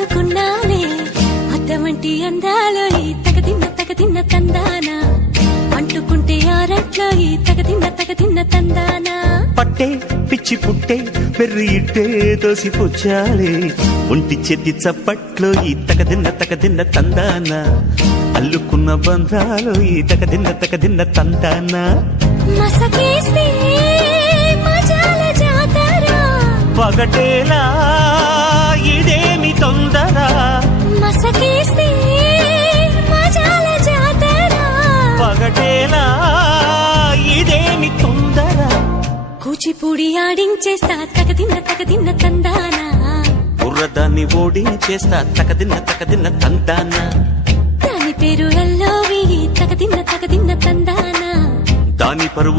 దాచుకున్నాలే అద్దమంటి అందాలో ఈ తగదిన్న తందానా అంటుకుంటే ఆరట్లో ఈ తగదిన్న తందానా పట్టే పిచ్చి పుట్టే వెర్రి ఇట్టే దోసి పుచ్చాలే ఒంటి చెట్టి చప్పట్లో ఈ తగదిన్న తందాన అల్లుకున్న బంధాలు ఈ తగదిన్న తందాన మసకేస్తే మజాల జాతర పగటేలా ఇదేమి తొందర మసకేస్తే మజాల జాతర పగటేలా ఇదేమి తొందర కూచిపూడి ఆడించేస్తా తగదిన్న తందానా బుర్రదాన్ని ఓడించేస్తా తగదిన్న తందాన దాని పేరు ఎల్లోవి తగదిన్న తందానా దాని పరువు